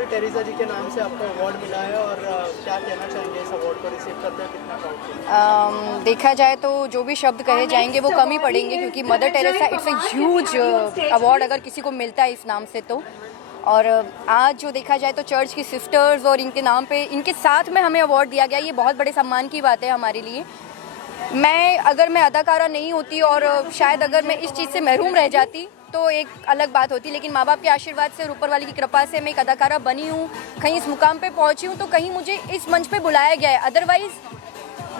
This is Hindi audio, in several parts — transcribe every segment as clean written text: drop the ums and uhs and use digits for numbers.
मदर टेरेसा जी के नाम से आपको अवार्ड मिला है और क्या कहना चाहेंगे इस अवार्ड को रिसीव करते हैं, कितना प्राउड? देखा जाए तो जो भी शब्द कहे जाएंगे वो कम ही पड़ेंगे, क्योंकि mother Teresa it's a huge award अगर किसी को मिलता है इस नाम से तो। और आज जो देखा जाए तो चर्च की सिस्टर्स और इनके नाम पे इनके साथ में हमें अवार्ड दिया गया, ये बहुत बड़े सम्मान की बात है हमारे लिए। अगर मैं अदाकारा नहीं होती और शायद अगर मैं इस चीज़ से महरूम रह जाती तो एक अलग बात होती, लेकिन माँ बाप के आशीर्वाद से और ऊपर वाले की कृपा से मैं एक अदाकारा बनी हूँ, कहीं इस मुकाम पे पहुँची हूँ, तो कहीं मुझे इस मंच पे बुलाया गया है। अदरवाइज़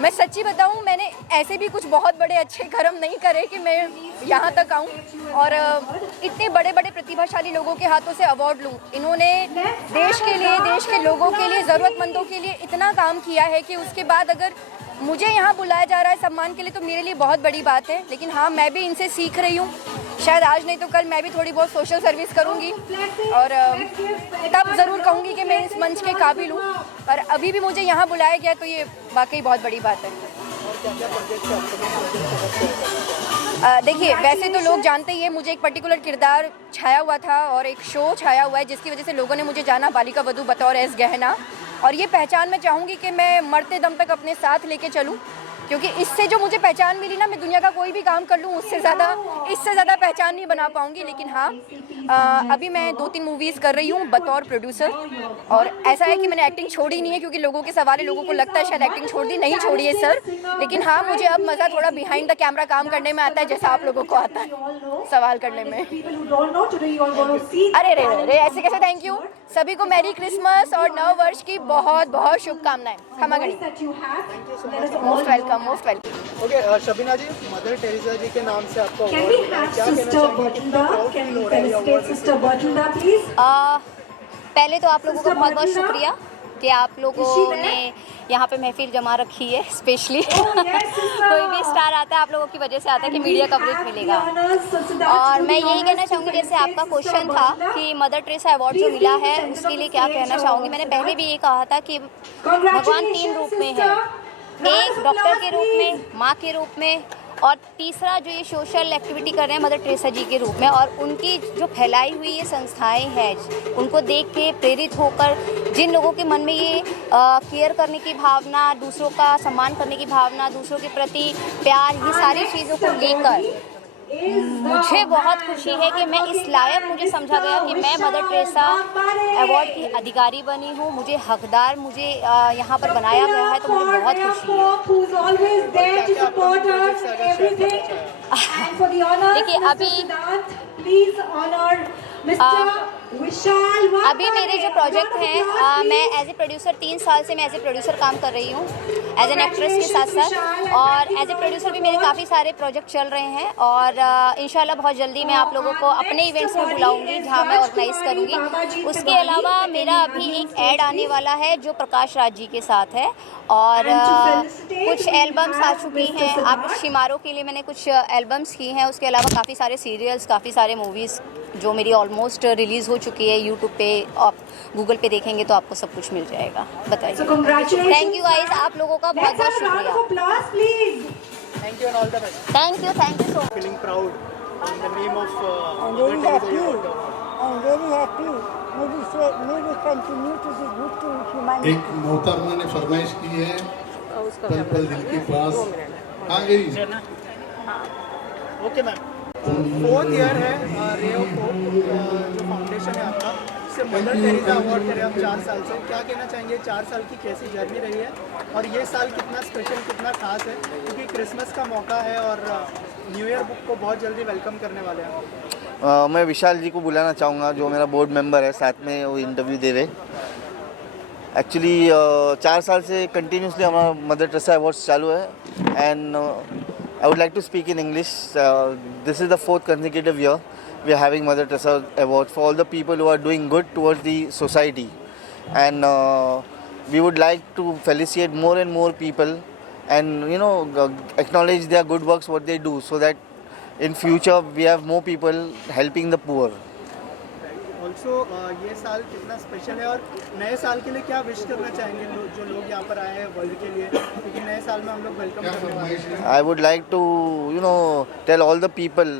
मैं सच्ची बताऊँ, मैंने ऐसे भी कुछ बहुत बड़े अच्छे कर्म नहीं करे कि मैं यहाँ तक आऊँ और इतने बड़े बड़े प्रतिभाशाली लोगों के हाथों से अवार्ड लूँ। इन्होंने देश के लिए, देश के लोगों के लिए, ज़रूरतमंदों के लिए इतना काम किया है कि उसके बाद अगर मुझे यहाँ बुलाया जा रहा है सम्मान के लिए तो मेरे लिए बहुत बड़ी बात है। लेकिन हाँ, मैं भी इनसे सीख रही हूँ, शायद आज नहीं तो कल मैं भी थोड़ी बहुत सोशल सर्विस करूँगी और तब ज़रूर कहूँगी कि मैं इस मंच के काबिल हूँ। पर अभी भी मुझे यहाँ बुलाया गया तो ये वाकई बहुत बड़ी बात है। देखिए, वैसे तो लोग जानते ही है मुझे एक पर्टिकुलर किरदार छाया हुआ था और एक शो छाया हुआ है जिसकी वजह से लोगों ने मुझे जाना बालिका वधू बतौर एस गहना, और ये पहचान मैं चाहूँगी कि मैं मरते दम तक अपने साथ लेके चलूँ, क्योंकि इससे जो मुझे पहचान मिली ना, मैं दुनिया का कोई भी काम कर लूँ इससे ज़्यादा पहचान नहीं बना पाऊँगी। लेकिन हाँ, अभी मैं 2-3 मूवीज़ कर रही हूँ बतौर प्रोड्यूसर, और ऐसा है कि मैंने एक्टिंग छोड़ी नहीं है, क्योंकि लोगों के सवाल है, लोगों को लगता है शायद एक्टिंग छोड़ दी, नहीं छोड़ी है सर। लेकिन हाँ, मुझे अब मज़ा थोड़ा बिहाइंड द कैमरा काम करने में आता है, जैसा आप लोगों को आता है सवाल करने में। अरे रे ऐसे कैसे? थैंक यू सभी को, मैरी क्रिसमस और नव वर्ष की बहुत बहुत शुभकामनाएं। खमा गणी, most welcome, most welcome. Okay, Shabina ji, mother Teresa ji के नाम से आपको अवार्ड मिला है, क्या कहना चाहेंगे, कितना प्राउड फील हो रहा है ये अवार्ड रिसीव? पहले तो आप लोगों का बहुत बहुत शुक्रिया कि आप लोगों ने यहाँ पे महफिल जमा रखी है। स्पेशली कोई भी स्टार आता है आप लोगों की वजह से आता है कि मीडिया कवरेज मिलेगा। और मैं यही कहना चाहूँगी, जैसे आपका क्वेश्चन था कि मदर टेरेसा अवार्ड जो मिला है उसके लिए क्या कहना चाहूँगी। मैंने पहले भी ये कहा था कि भगवान 3 रूप में है, एक डॉक्टर के रूप में, माँ के रूप में, और तीसरा जो ये सोशल एक्टिविटी कर रहे हैं मदर टेरेसा जी के रूप में। और उनकी जो फैलाई हुई ये संस्थाएं हैं, उनको देख के प्रेरित होकर जिन लोगों के मन में ये केयर करने की भावना, दूसरों का सम्मान करने की भावना, दूसरों के प्रति प्यार, ये सारी चीज़ों को लेकर मुझे बहुत खुशी है कि मैं इस लायक मुझे समझा गया कि मैं मदर टेरेसा अवार्ड की अधिकारी बनी हूँ, मुझे हकदार मुझे यहाँ पर बनाया गया है, तो मुझे बहुत खुशी है। देखिए, अभी मेरे जो प्रोजेक्ट हैं, मैं एज ए प्रोड्यूसर 3 साल से मैं एज ए प्रोड्यूसर काम कर रही हूँ, एज एन एक्ट्रेस के साथ साथ, और एज ए प्रोड्यूसर भी मेरे काफ़ी सारे प्रोजेक्ट चल रहे हैं। और इंशाल्लाह बहुत जल्दी मैं आप लोगों को अपने इवेंट्स में बुलाऊंगी जहाँ मैं ऑर्गेनाइज़ करूँगी। उसके अलावा मेरा अभी एक ऐड आने वाला है जो प्रकाश राज जी के साथ है, और कुछ एल्बम्स आ चुकी हैं। आप शिमारो के लिए मैंने कुछ एल्बम्स की हैं। उसके अलावा काफ़ी सारे सीरियल्स, काफ़ी सारे मूवीज़ जो मेरी ऑलमोस्ट रिलीज़ हो चुकी है। यूट्यूब पे, आप गूगल पे देखेंगे तो आपको सब कुछ मिल जाएगा। बताइए। थैंक यू गाइस, आप लोगों का बहुत बहुत शुक्रिया। Thank you and all the best. Thank you so much. Feeling proud in the name of I'm very happy. I'm very happy. Maybe continue to be good to humanity. एक मोहतरमा ने फरमाइश की है, पल पल दिल के पास आ गई। ओके मैम, 4th ईयर है रे ऑफ होप जो फाउंडेशन है आपका, इससे मदर टेरेसा अवार्ड करे आप 4 साल से। क्या कहना चाहेंगे, 4 साल की कैसी जर्नी रही है और ये साल कितना स्पेशल, कितना खास है, क्योंकि क्रिसमस का मौका है और न्यू ईयर बुक को बहुत जल्दी वेलकम करने वाले हैं। मैं विशाल जी को बुलाना चाहूँगा, जो मेरा बोर्ड मेंबर है, साथ में वो इंटरव्यू दे रहे। एक्चुअली 4 साल से कंटिन्यूसली हमारा मदर टेरेसा अवार्ड्स चालू है, and I would like to speak in English. This is the 4th consecutive year we are having Mother Teresa Awards for all the people who are doing good towards the society, and we would like to felicitate more and more people, and acknowledge their good works, what they do, so that in future we have more people helping the poor. Also ये साल कितना स्पेशल है और नए साल के लिए क्या विश करना चाहेंगे जो लोग यहाँ पर आए हैं वर्ल्ड के लिए, क्योंकि नए साल में हम लोग वेलकम करने वाले हैं। I would like to tell all the people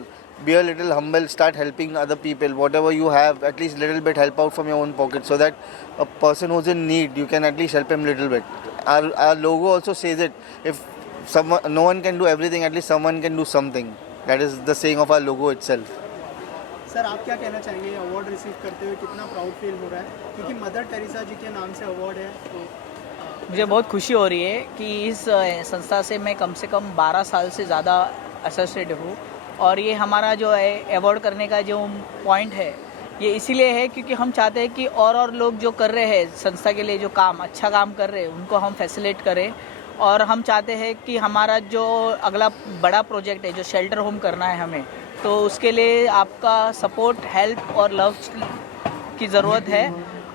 be a little humble, start helping other people. Whatever you have, at least little bit help out from your own pocket, so that a person who's in need, you can at least help him little bit. Our logo also says it. If someone, no one can do everything, at least someone can do something. That is the saying of our logo itself. Sir आप क्या कहना चाहेंगे अवार्ड रिसीव करते हुए, कितना प्राउड फील हो रहा है, क्योंकि मदर टेरेसा जी के नाम से अवार्ड है तो मुझे बहुत खुशी हो रही है कि इस संस्था से मैं कम से कम 12 साल से ज़्यादा एसोसिएट हूँ और ये हमारा जो है अवार्ड करने का जो पॉइंट है ये इसीलिए है क्योंकि हम चाहते हैं कि और लोग जो कर रहे हैं संस्था के लिए जो काम अच्छा काम कर रहे हैं उनको हम फैसिलिटेट करें और हम चाहते हैं कि हमारा जो अगला बड़ा प्रोजेक्ट है जो शेल्टर होम करना है हमें, तो उसके लिए आपका सपोर्ट, हेल्प और लव की ज़रूरत है।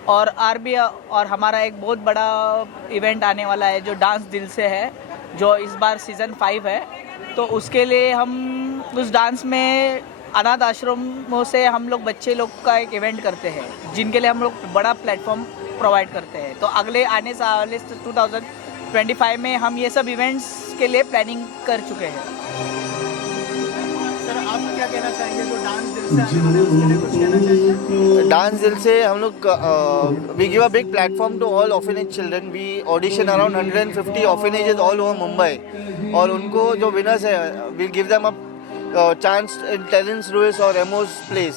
और और हमारा एक बहुत बड़ा इवेंट आने वाला है जो डांस दिल से है, जो इस बार सीज़न 5 है। तो उसके लिए हम उस डांस में अनाथ आश्रमों से हम लोग बच्चे लोग का एक इवेंट करते हैं जिनके लिए हम लोग बड़ा प्लेटफॉर्म प्रोवाइड करते हैं। तो अगले आने वाले 2025 में हम ये सब इवेंट्स के लिए प्लानिंग कर चुके हैं। सर आप क्या कहना चाहेंगे जो डांस दिल से आने वाले हैं, उसके लिए कुछ कहना चाहेंगे? डांस दिल से हम लोग we give a big platform to all orphanage children. We audition around 150 orphanages all over Mumbai और उनको जो विनर्स है we give them a chance in Terence Lewis और Amos place.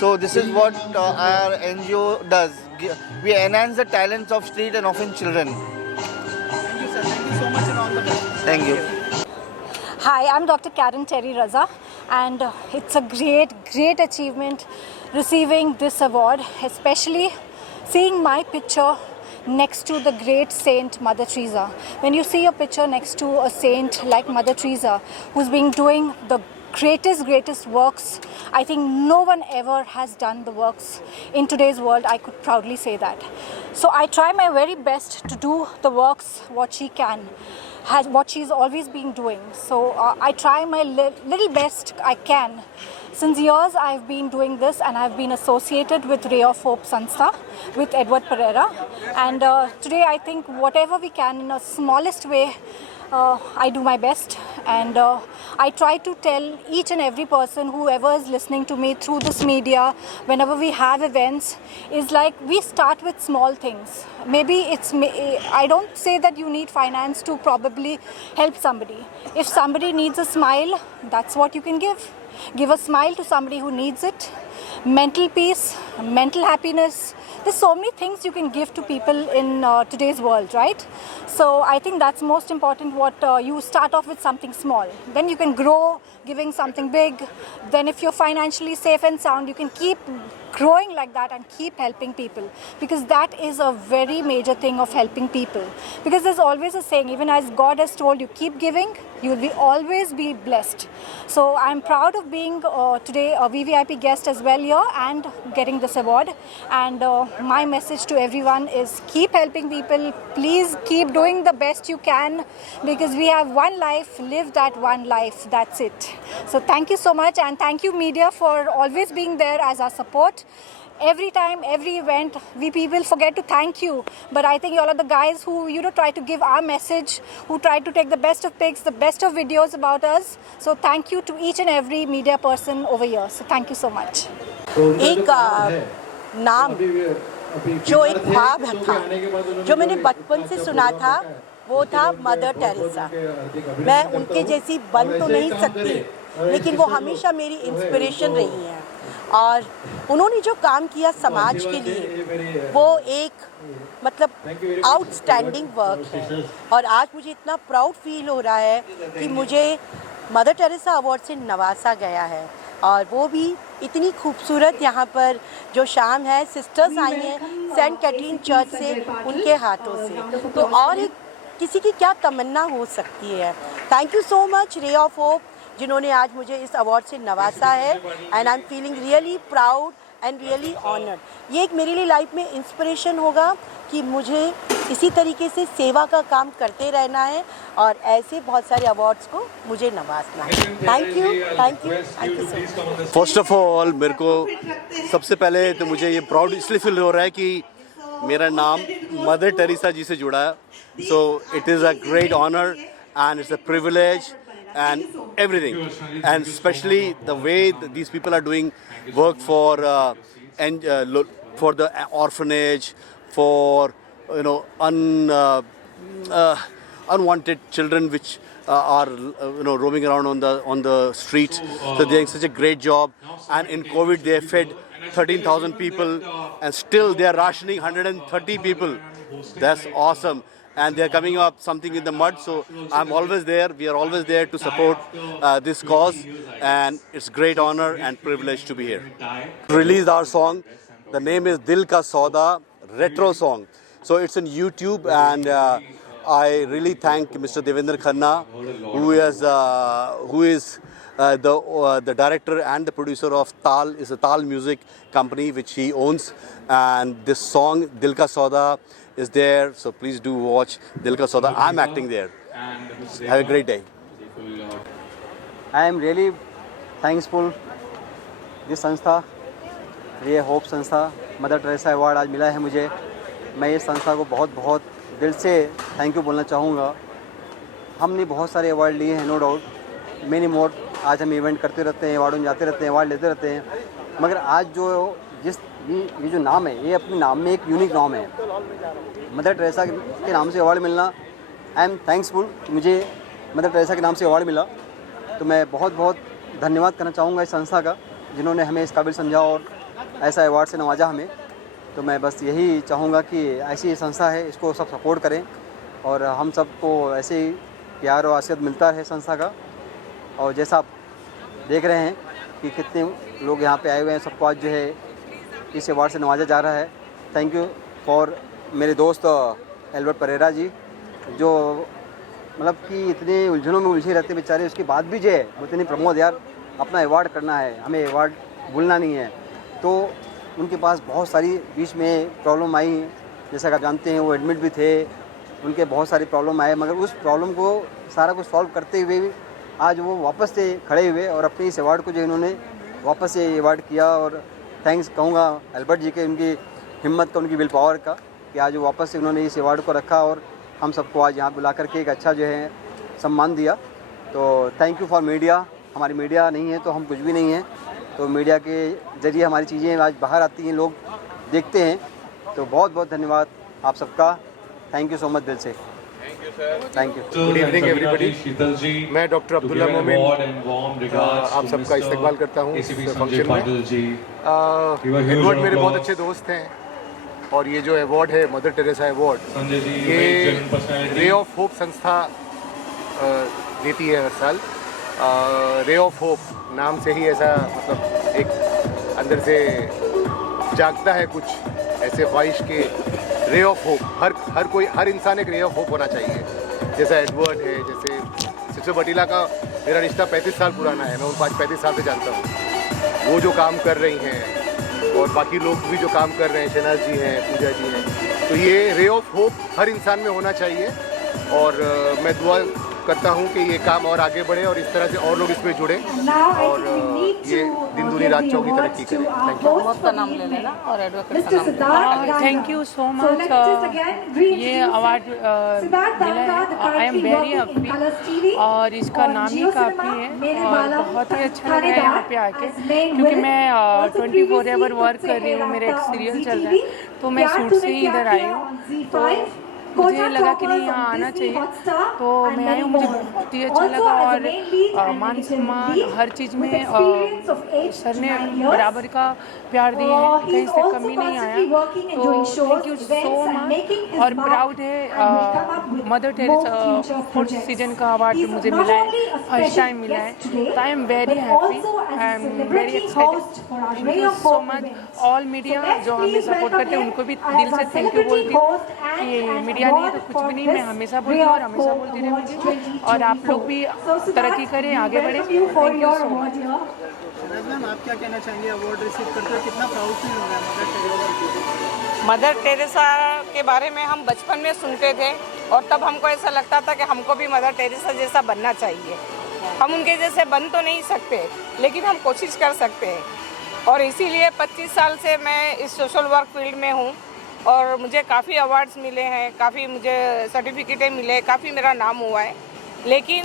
So this is what our NGO does, we enhance the talents of street and orphan children. Thank you sir, thank you so much and all the best. Thank you. Hi, I'm Dr. Karen Terry Raza, and it's a great achievement receiving this award, especially seeing my picture next to the great saint Mother Teresa. When you see a picture next to a saint like Mother Teresa, who's been doing the greatest works, I think no one ever has done the works in today's world. I could proudly say that. So I try my very best to do the works what she can, what she's always been doing. So I try my little best I can. Since years I've been doing this and I've been associated with Ray of Hope Sanstha with Edward Pereira, and today I think whatever we can in a smallest way, I do my best, and I try to tell each and every person, whoever is listening to me through this media, whenever we have events, is like we start with small things. Maybe I don't say that you need finance to probably help somebody. If somebody needs a smile, that's what you can give. Give a smile to somebody who needs it. Mental peace, mental happiness. There's so many things you can give to people in today's world, right? So I think that's most important, what you start off with something small. Then you can grow giving something big. Then if you're financially safe and sound, you can keep growing like that and keep helping people, because that is a very major thing of helping people. Because there's always a saying, even as God has told you, keep giving, you will always be blessed. So I'm proud of being today a VVIP guest as well here and getting this award. And my message to everyone is keep helping people. Please keep doing the best you can, because we have one life. Live that one life. That's it. So thank you so much, and thank you media for always being there as our support. Every time, every event, we people forget to thank you, but I think you all are the guys who try to give our message, who try to take the best of pics, the best of videos about us. So thank you to each and every media person over here. So thank you so much. एक नाम जो एक ख्वाब था, जो मैंने बचपन से सुना था, वो था मदर टेरेसा। मैं उनके जैसी बन तो नहीं सकती, लेकिन वो हमेशा मेरी इंस्पिरेशन रही हैं। और उन्होंने जो काम किया समाज के लिए, वो एक मतलब आउटस्टैंडिंग वर्क है। और आज मुझे इतना प्राउड फील हो रहा है कि मुझे मदर टेरेसा अवार्ड से नवाजा गया है, और वो भी इतनी खूबसूरत। यहाँ पर जो शाम है, सिस्टर्स आई हैं सेंट कैटरीन चर्च से, उनके हाथों से, तो और एक किसी की क्या तमन्ना हो सकती है। थैंक यू सो मच रे ऑफ होप, जिन्होंने आज मुझे इस अवार्ड से नवाजा है, and I am feeling really proud and really honoured. ये एक मेरे लिए लाइफ में इंस्पिरेशन होगा कि मुझे इसी तरीके से सेवा का काम करते रहना है और ऐसे बहुत सारे अवार्ड्स को मुझे नवाजना है। Thank you, thank you, thank you so much. First of all मेरे को सबसे पहले तो मुझे ये प्राउड इसलिए फील हो रहा है कि मेरा नाम मदर टेरेसा जी से जुड़ा है। So it is a great honour and it's a privilege and everything. And especially the way these people are doing work for for the orphanage, for unwanted children which are roaming around on the streets. So they're doing such a great job. And in COVID they fed 13,000 people, and still they are rationing 130 people. That's awesome. And they're coming up something in the mud. So I'm always there. We are always there to support this cause, and it's great honor and privilege to be here. Released our song. The name is Dil Ka Sauda, retro song. So it's on YouTube, and I really thank Mr. Devendra Khanna, who is the director and the producer of Tal, is a Tal music company which he owns, and this song Dil Ka Sauda is there. So please do watch Dil Ka Sauda. I'm acting there. Have a great day. I am really thankful this संस्था, ये होप संस्था, मदर टेरेसा अवार्ड आज मिला है मुझे. मैं इस संस्था को बहुत बहुत दिल से थैंक यू बोलना चाहूँगा. हमने बहुत सारे अवार्ड लिए हैं, नो डाउट, मेनी मोर. आज हम इवेंट करते रहते हैं, अवार्डों में जाते रहते हैं, अवार्ड लेते रहते हैं, मगर आज जो ये जो नाम है, ये अपने नाम में एक यूनिक नाम है. मदर टेरेसा के नाम से अवार्ड मिलना, आई एम थैंक्सफुल. मुझे मदर टेरेसा के नाम से अवार्ड मिला, तो मैं बहुत बहुत धन्यवाद करना चाहूँगा इस संस्था का, जिन्होंने हमें इस काबिल समझा और ऐसा अवार्ड से नवाजा हमें. तो मैं बस यही चाहूँगा कि ऐसी ये संस्था है, इसको सब सपोर्ट करें और हम सबको ऐसे ही प्यार और आशीर्वाद मिलता रहे संस्था का. और जैसा आप देख रहे हैं कि कितने लोग यहाँ पे आए हुए हैं, सबको आज जो है इस अवार्ड से नवाजा जा रहा है. थैंक यू फॉर मेरे दोस्त एल्बर्ट परेरा जी, जो मतलब कि इतने उलझनों में उलझे रहते बेचारे, उसके बाद भी जो है वो इतने प्रमोद यार अपना अवार्ड करना है, हमें अवार्ड भूलना नहीं है. तो उनके पास बहुत सारी बीच में प्रॉब्लम आई, जैसा कि आप जानते हैं वो एडमिट भी थे, उनके बहुत सारी प्रॉब्लम आए, मगर उस प्रॉब्लम को सारा कुछ सॉल्व करते हुए भी आज वो वापस से खड़े हुए और अपने इस अवार्ड को जो इन्होंने वापस से अवार्ड किया. और थैंक्स कहूँगा एल्बर्ट जी के, उनकी हिम्मत का, उनकी विल पावर का, कि आज वो वापस से उन्होंने इस अवार्ड को रखा और हम सबको आज यहाँ बुला करके एक अच्छा जो है सम्मान दिया. तो थैंक यू फॉर मीडिया. हमारी मीडिया नहीं है तो हम कुछ भी नहीं हैं. तो मीडिया के ज़रिए हमारी चीज़ें आज बाहर आती हैं, लोग देखते हैं. तो बहुत बहुत धन्यवाद आप सबका. थैंक यू सो मच दिल से. Thank you. Good evening everybody. मैं डॉक्टर अब्दुल्ला मोमिन आप सबका इस्तकबाल करता हूँ इस फंक्शन में. एडवर्ड मेरे बहुत अच्छे दोस्त हैं, और ये जो अवार्ड है मदर टेरेसा अवार्ड, ये रे ऑफ होप संस्था देती है हर साल. रे ऑफ होप नाम से ही ऐसा मतलब एक अंदर से जागता है कुछ ऐसे ख्वाहिश के रे ऑफ होप. हर इंसान एक रे ऑफ होप होना चाहिए. जैसा एडवर्ड है, जैसे सिस्टर बटीला का मेरा रिश्ता 35 साल पुराना है, मैं उनको आज 35 साल से जानता हूँ. वो जो काम कर रही हैं और बाकी लोग भी जो काम कर रहे हैं, शहनाज जी हैं, पूजा जी हैं, तो ये रे ऑफ होप हर इंसान में होना चाहिए. और मैं दुआ करता हूँ कि ये काम और आगे बढ़े और इस तरह से और लोग इसमें जुड़े और ये दिन दूनी रात चौकी तरक्की करें. Thank you. का नाम ले लेना और एडवोकेट का नाम. Thank you so much. ये अवार्ड मिला है, आई एम वेरी हैप्पी, और इसका नाम ही काफ़ी है और बहुत ही अच्छा लगा है यहाँ पे आके, क्योंकि मैं 24 आवर वर्क कर रही हूँ. मेरा एक सीरियल चल रहा है, तो मैं शूट से ही इधर आई हूँ. तो मुझे लगा कि नहीं यहाँ आना चाहिए, तो मैं आई हूँ. मुझे बहुत ही अच्छा लगा और मान सम्मान हर चीज़ में सर ने बराबर का प्यार दिया है, कहीं से कमी नहीं आया. तो थैंक यू सो मच. और प्राउड है मदर टेरेसा 4th सीजन का अवार्ड मुझे मिला है, फर्स्ट टाइम मिला है. तो I am very happy, I am very excited. Thank you so much all media जो हमें सपोर्ट करते हैं, उनको भी दिल से थैंक यू बोलती हूँ. कि मीडिया नहीं तो कुछ भी नहीं, मैं हमेशा बोलती हूँ और हमेशा बोलती रहूँगी. और आप लोग भी तरक्की करें, आगे बढ़े. Thank you so much. Ma'am आप क्या कहना चाहेंगे, अवार्ड रिसीव करते हो कितना प्राउड फील हो रहा है? मदर टेरेसा के बारे में हम बचपन में सुनते थे और तब हमको ऐसा लगता था कि हमको भी मदर टेरेसा जैसा बनना चाहिए. हम उनके जैसे बन तो नहीं सकते, लेकिन हम कोशिश कर सकते हैं. और इसीलिए 25 साल से मैं इस सोशल वर्क फील्ड में हूँ और मुझे काफ़ी अवार्ड्स मिले हैं, काफ़ी मुझे सर्टिफिकेटें मिले, काफ़ी मेरा नाम हुआ है. लेकिन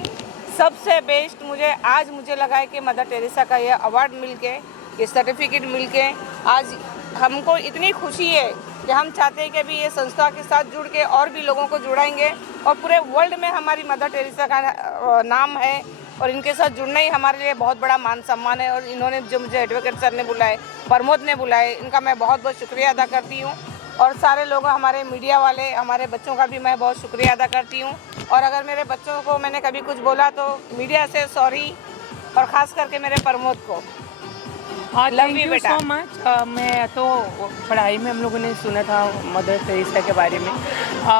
सबसे बेस्ट मुझे लगा है कि मदर टेरेसा का ये अवार्ड मिलके, ये सर्टिफिकेट मिलके आज हमको इतनी खुशी है कि हम चाहते हैं कि अभी ये संस्था के साथ जुड़ के और भी लोगों को जुड़ाएंगे और पूरे वर्ल्ड में हमारी मदर टेरेसा का नाम है और इनके साथ जुड़ना ही हमारे लिए बहुत बड़ा मान सम्मान है। और इन्होंने जो मुझे एडवोकेट सर ने बुलाए, प्रमोद ने बुलाए, इनका मैं बहुत बहुत शुक्रिया अदा करती हूँ। और सारे लोग, हमारे मीडिया वाले, हमारे बच्चों का भी मैं बहुत शुक्रिया अदा करती हूँ। और अगर मेरे बच्चों को मैंने कभी कुछ बोला तो मीडिया से सॉरी, और ख़ास करके मेरे प्रमोद को थैंक यू सो मच। मैं तो पढ़ाई में हम लोगों ने सुना था मदर टेरेसा के बारे में।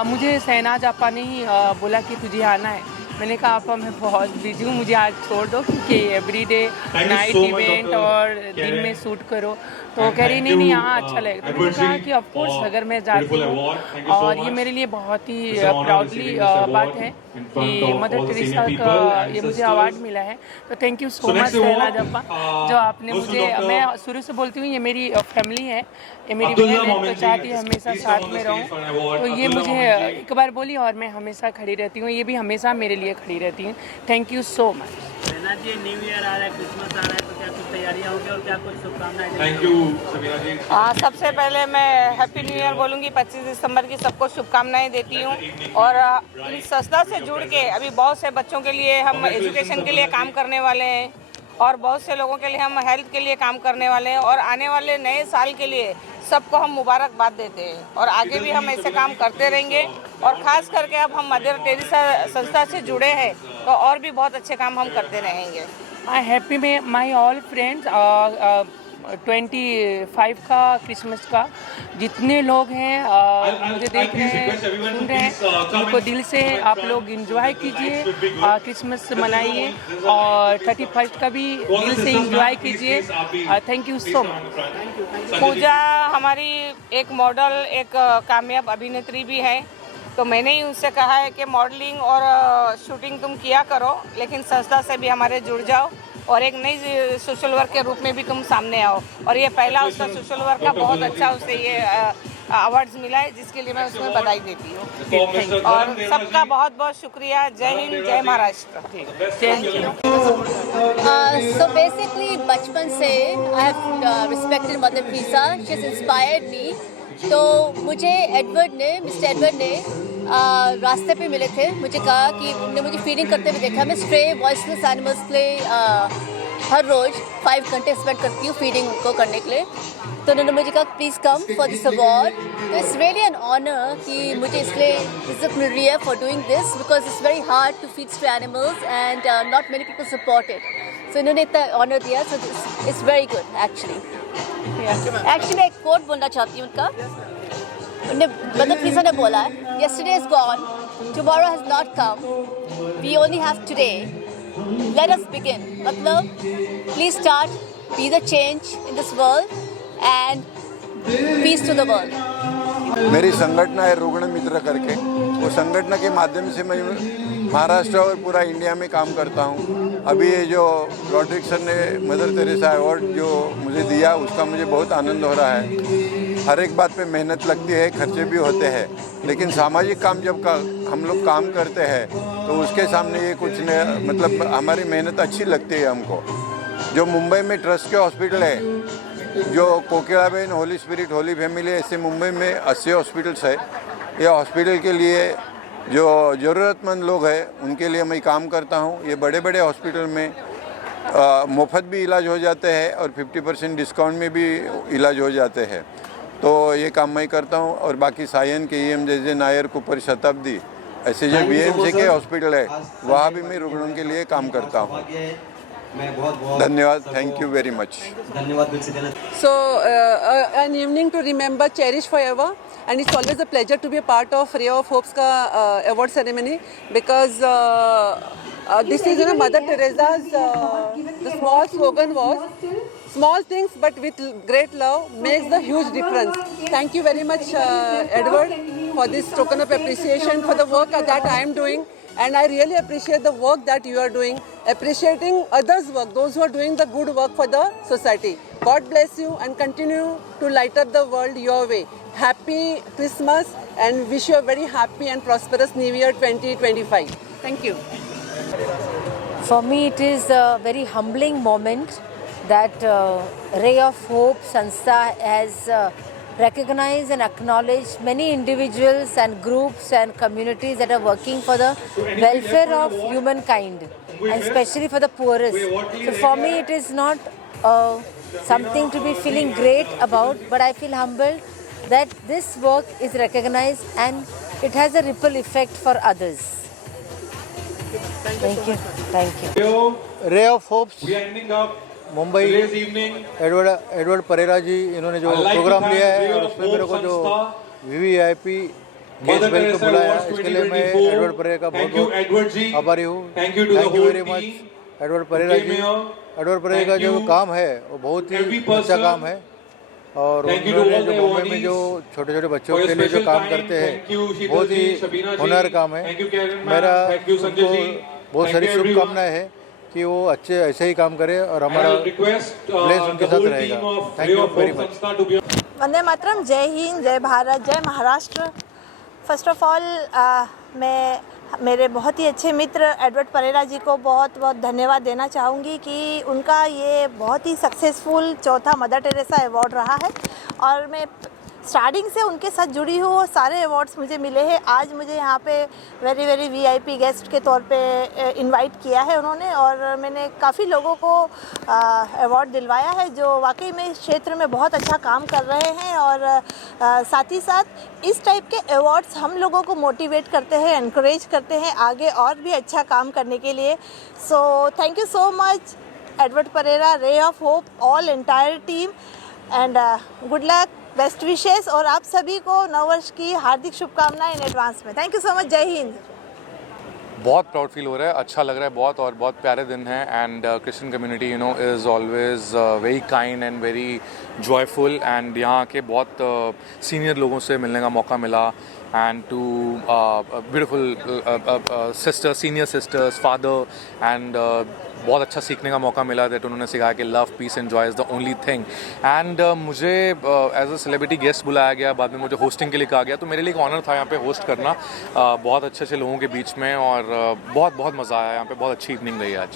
मुझे शहनाज आपा ने ही बोला कि तुझे आना है। मैंने कहा आपा मैं बहुत बिजी हूँ, मुझे आज छोड़ दो क्योंकि एवरीडे नाइट इवेंट और दिन में शूट करो। तो कह रही नहीं यहाँ अच्छा लगेगा। तो मैंने कहा कि ऑफकोर्स अगर मैं जाती हूँ, और ये मेरे लिए बहुत ही प्राउडली बात है कि मदर टेरेसा का ये मुझे अवार्ड मिला है। तो thank you so much Shahnaz appa, जो आपने मुझे, मैं शुरू से बोलती हूँ ये मेरी फैमिली है, ये मेरी बहन है, तो चाहती है हमेशा साथ में रहूँ। तो ये मुझे एक बार बोली और मैं हमेशा खड़ी रहती हूँ, ये भी हमेशा मेरे लिए खड़ी रहती हैं। Thank you so much. जी न्यू ईयर आ रहा है, क्रिसमस आ रहा है, तो क्या कुछ तैयारियां होंगी और क्या कुछ शुभकामनाएं? थैंक यू सबीना जी। सबसे पहले मैं हैप्पी न्यू ईयर बोलूँगी। 25 दिसंबर की सबको शुभकामनाएं देती हूँ। और इस संस्था से जुड़ के अभी बहुत से बच्चों के लिए हम एजुकेशन के लिए काम करने वाले हैं और बहुत से लोगों के लिए हम हेल्थ के लिए काम करने वाले हैं और आने वाले नए साल के लिए सबको हम मुबारकबाद देते हैं और आगे भी हम ऐसे काम करते रहेंगे। और ख़ास करके अब हम मदर टेरेसा संस्था से जुड़े हैं तो और भी बहुत अच्छे काम हम करते रहेंगे। आई हैप्पी में माई ऑल फ्रेंड्स 25 का क्रिसमस का जितने लोग हैं मुझे देख रहे हैं, सुन रहे हैं, उनको दिल से आप लोग एंजॉय कीजिए, क्रिसमस मनाइए और 31 का भी दिल से एंजॉय कीजिए। Thank you so much. Puja हमारी एक मॉडल, एक कामयाब अभिनेत्री भी है, तो मैंने ही उनसे कहा है कि मॉडलिंग और शूटिंग तुम किया करो, लेकिन संस्था से भी हमारे जुड़ जाओ और एक नई सोशल वर्क के रूप में भी तुम सामने आओ। और ये पहला उसका सोशल वर्क का बहुत अच्छा उसे ये अवार्ड्स मिला है, जिसके लिए मैं उसमें बधाई देती हूँ। और सबका बहुत बहुत शुक्रिया। जय हिंद, जय महाराष्ट्र। So basically बचपन से I have respected mother Teresa, she has inspired me। तो मुझे मिस्टर एडवर्ड ने रास्ते पे मिले थे, मुझे कहा कि उन्होंने मुझे फीडिंग करते हुए देखा। मैं स्ट्रे वॉइसलेस एनिमल्स के लिए हर रोज़ 5 घंटे स्पेंड करती हूँ फीडिंग उनको करने के लिए। तो उन्होंने मुझे कहा please come for this award. तो इट्स रियली एन ऑनर कि मुझे इसलिए इज्जत मिल रही है for doing this, because it's very hard to feed stray animals and not many people support it. So इन्होंने इतना ऑनर दिया, so it's very good actually. मैं एक कोट बोलना चाहती हूँ उनका। मदर टेरेसा ने बोला है, yesterday is gone, tomorrow has not come, we only have today, let us begin। मतलब please start, be the change in this world and peace to the world। मेरी संगठन है रुग्ण मित्र करके, वो संगठन के माध्यम से मैं महाराष्ट्र और पूरा इंडिया में काम करता हूँ। अभी ये जो रॉड्रिक सर ने मदर टेरेसा अवार्ड जो मुझे दिया, उसका मुझे बहुत आनंद हो रहा है। हर एक बात पे मेहनत लगती है, खर्चे भी होते हैं, लेकिन सामाजिक काम जब हम लोग काम करते हैं तो उसके सामने ये कुछ नहीं, मतलब हमारी मेहनत अच्छी लगती है हमको। जो मुंबई में ट्रस्ट के हॉस्पिटल है, जो कोकिलाबेन, होली स्पिरिट, होली फैमिली, ऐसे मुंबई में 80 हॉस्पिटल्स है। ये हॉस्पिटल के लिए जो ज़रूरतमंद लोग हैं उनके लिए मैं काम करता हूँ। ये बड़े बड़े हॉस्पिटल में मुफ्त भी इलाज हो जाते हैं और 50% डिस्काउंट में भी इलाज हो जाते हैं। तो ये काम मैं करता हूँ। और बाकी सायन के EM जैसे नायर, कुपर, शताब्दी, ऐसे जो BMC के हॉस्पिटल है वहाँ भी मैं रुग्णों के लिए काम करता हूँ। धन्यवाद, thank you very much. So an evening to remember, cherish forever, and it's always a pleasure to be a part of Ray of Hope's ka award ceremony, because this is Mother Teresa's the small slogan was small things but with great love makes the huge difference. Thank you very much Edward for this token of appreciation for the work that I am doing. And I really appreciate the work that you are doing, appreciating others' work, those who are doing the good work for the society. God bless you and continue to light up the world your way. Happy Christmas and wish you a very happy and prosperous New Year 2025. Thank you. For me, it is a very humbling moment that Ray of Hope Sanstha has recognized and acknowledged many individuals and groups and communities that are working for the welfare of humankind, and especially for the poorest. So for me, it is not something to be feeling great about, but I feel humbled that this work is recognized and it has a ripple effect for others. Thank you. Thank you. Ray of hopes Mumbai Edward Pereira ji इन्होंने जो प्रोग्राम लिया है और उसमें मेरे को जो VVIP गेस्ट वेल को बुलाया, इसके लिए मैं एडवर्ड परेरा का बहुत बहुत आभारी हूँ। Thank you very much Edward Pereira ji. Edward Pereira का जो काम है वो बहुत ही अच्छा काम है और उन्होंने जो मुंबई में जो छोटे छोटे बच्चों के लिए जो काम करते हैं बहुत ही हुनर काम है। मेरा उनको बहुत सारी शुभकामनाएं हैं कि वो अच्छे ऐसे ही काम करे और हमारा ब्लेस उनके साथ रहेगा। Thank you very much. वंदे मातरम, जय हिंद, जय भारत, जय महाराष्ट्र। फर्स्ट ऑफ ऑल मैं मेरे बहुत ही अच्छे मित्र एडवर्ड परेरा जी को बहुत बहुत धन्यवाद देना चाहूँगी कि उनका ये बहुत ही सक्सेसफुल चौथा मदर टेरेसा अवार्ड रहा है और मैं स्टार्टिंग से उनके साथ जुड़ी हूँ और सारे अवार्ड्स मुझे मिले हैं। आज मुझे यहाँ पे वेरी वेरी VIP गेस्ट के तौर पे इनवाइट किया है उन्होंने और मैंने काफ़ी लोगों को अवार्ड दिलवाया है जो वाकई में इस क्षेत्र में बहुत अच्छा काम कर रहे हैं और साथ ही साथ इस टाइप के अवार्ड्स हम लोगों को मोटिवेट करते हैं, एनकरेज करते हैं आगे और भी अच्छा काम करने के लिए। So thank you so much Edward Pereira, ray of hope, all entire team and good luck, best wishes और आप सभी को नववर्ष की हार्दिक शुभकामनाएं इन एडवांस में। थैंक यू सो मच, जय हिंद। बहुत प्राउड फील हो रहा है, अच्छा लग रहा है बहुत और बहुत प्यारे दिन है and Christian community is always very kind and very joyful and यहाँ के बहुत सीनियर लोगों से मिलने का मौका मिला and two beautiful sister, senior sisters, father and बहुत अच्छा सीखने का मौका मिला दैट उन्होंने सिखाया कि love, peace and joy is the only thing and मुझे एज अ सेलिब्रिटी गेस्ट बुलाया गया, बाद में मुझे होस्टिंग के लिए कहा गया, तो मेरे लिए एक ऑनर था यहाँ पे होस्ट करना बहुत अच्छे अच्छे लोगों के बीच में और बहुत बहुत मज़ा आया यहाँ पे, बहुत अच्छी इवनिंग रही आज।